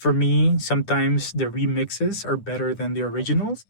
For me, sometimes the remixes are better than the originals.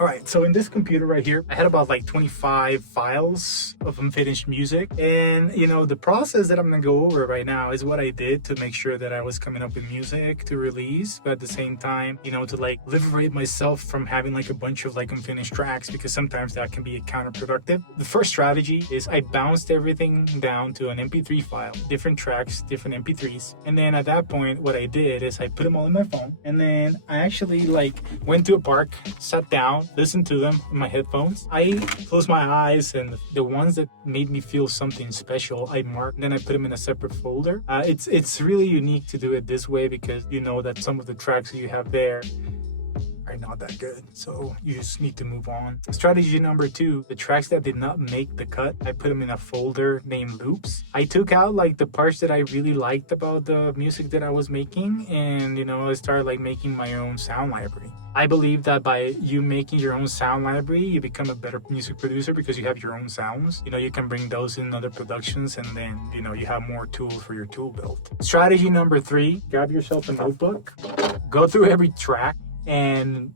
All right, so in this computer right here, I had about like 25 files of unfinished music. And, the process that I'm gonna go over right now is what I did to make sure that I was coming up with music to release, but at the same time, to like liberate myself from having like a bunch of like unfinished tracks, because sometimes that can be counterproductive. The first strategy is I bounced everything down to an MP3 file, different tracks, different MP3s. And then at that point, what I did is I put them all in my phone. And then I actually like went to a park, sat down, listened to them in my headphones. I closed my eyes, and the ones that made me feel something special, I marked, and then I put them in a separate folder. It's really unique to do it this way, because you know that some of the tracks that you have there are not that good, so you just need to move on. Strategy number 2, the tracks that did not make the cut, I put them in a folder named loops. I took out like the parts that I really liked about the music that I was making, and I started like making my own sound library. I believe that by you making your own sound library, you become a better music producer, because you have your own sounds. You can bring those in other productions, and then you have more tools for your tool belt. Strategy number 3, grab yourself a notebook, go through every track, and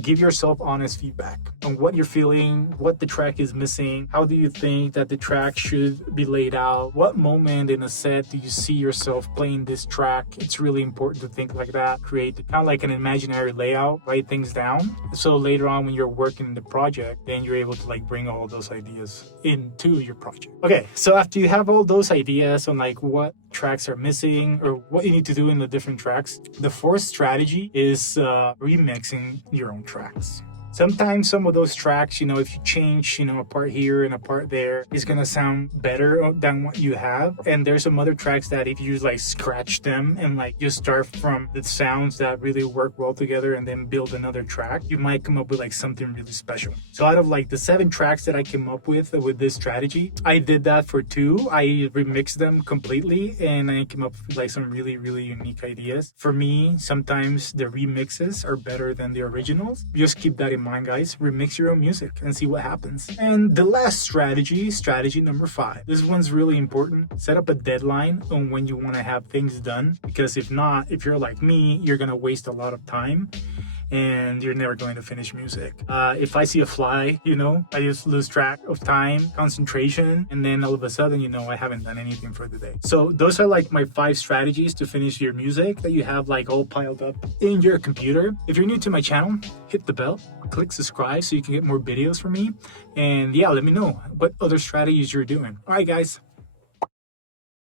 give yourself honest feedback on what you're feeling, what the track is missing. How do you think that the track should be laid out? What moment in a set do you see yourself playing this track? It's really important to think like that. Create kind of like an imaginary layout, write things down. So later on when you're working in the project, then you're able to like bring all those ideas into your project. Okay, so after you have all those ideas on like what tracks are missing or what you need to do in the different tracks, the fourth strategy is remixing your own tracks. Sometimes some of those tracks, if you change, a part here and a part there, it's gonna sound better than what you have. And there's some other tracks that if you just like scratch them and like just start from the sounds that really work well together and then build another track, you might come up with like something really special. So out of like the 7 tracks that I came up with this strategy, I did that for 2. I remixed them completely, and I came up with like some really, really unique ideas. For me, sometimes the remixes are better than the originals. Just keep that in mind, guys. Remix your own music and see what happens. And the last strategy number 5. This one's really important. Set up a deadline on when you want to have things done, because if not, if you're like me, you're gonna waste a lot of time and you're never going to finish music. If I see a fly, I just lose track of time, concentration, and then all of a sudden, I haven't done anything for the day. So those are like my 5 strategies to finish your music that you have like all piled up in your computer. If you're new to my channel, hit the bell, click subscribe so you can get more videos from me. And yeah, let me know what other strategies you're doing. All right, guys.